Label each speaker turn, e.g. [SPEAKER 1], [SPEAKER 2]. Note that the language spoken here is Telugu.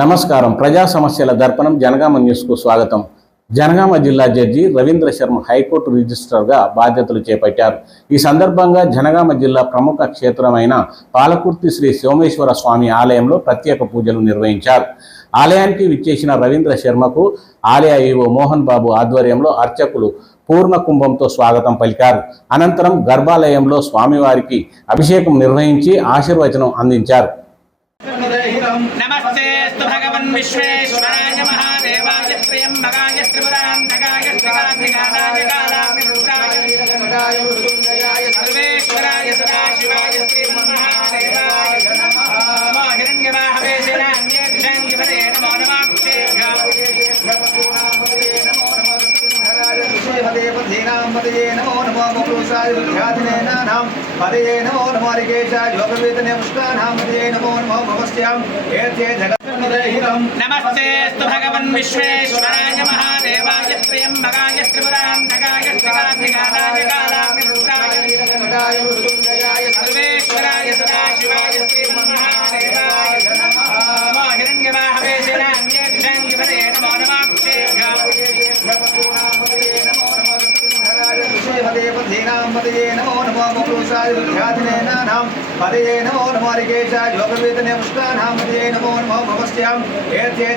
[SPEAKER 1] నమస్కారం. ప్రజా సమస్యల దర్పణం జనగామ న్యూస్కు స్వాగతం. జనగామ జిల్లా judge Ravindra Sharma high court రిజిస్ట్రార్గా బాధ్యతలు చేపట్టారు. ఈ సందర్భంగా జనగామ జిల్లా ప్రముఖ క్షేత్రమైన పాలకుర్తి శ్రీ సోమేశ్వర స్వామి ఆలయంలో ప్రత్యేక పూజలు నిర్వహించారు. ఆలయానికి విచ్చేసిన రవీంద్ర శర్మకు ఆలయ ఈవో మోహన్ బాబు ఆధ్వర్యంలో అర్చకులు పూర్ణ కుంభంతో స్వాగతం పలికారు. అనంతరం గర్భాలయంలో స్వామివారికి అభిషేకం నిర్వహించి ఆశీర్వచనం అందించారు.
[SPEAKER 2] విశ్వేశ్వరాయ మహాదేవాయ త్ర్యంబకాయ త్రిభు
[SPEAKER 3] పదయే నమో నమో బహుళాయ ధ్యాతినే నానాం పదయే నమో నమో రికేశాయ యోగవేదనే పుష్కానాం పదయే నమో నమో భవస్యాం ఏతే జగత్పదైహిరం
[SPEAKER 2] నమస్తేస్తు భగవన్ విశ్వేశ్వరాయ మహాదేవాయ త్ర్యంబకాయ త్రిపురాంతకాయ శ్రీకాంతికాయ కాలాగ్నిరుద్రాయ సర్వేశ్వరాయ సదాశివాయ శ్రీమన్మహాదేవాయ నమో. హిరణ్యవాహవే శిరాన్యే దిశాంగిపదే నమో
[SPEAKER 3] పదయే నమో నమో బహుళాయ ధ్యాతినే నానాం పదయే నమో నమో రికేశాయ యోగవేదనే పుష్కానాం పదయే నమో నమో భవస్యాం ఏతే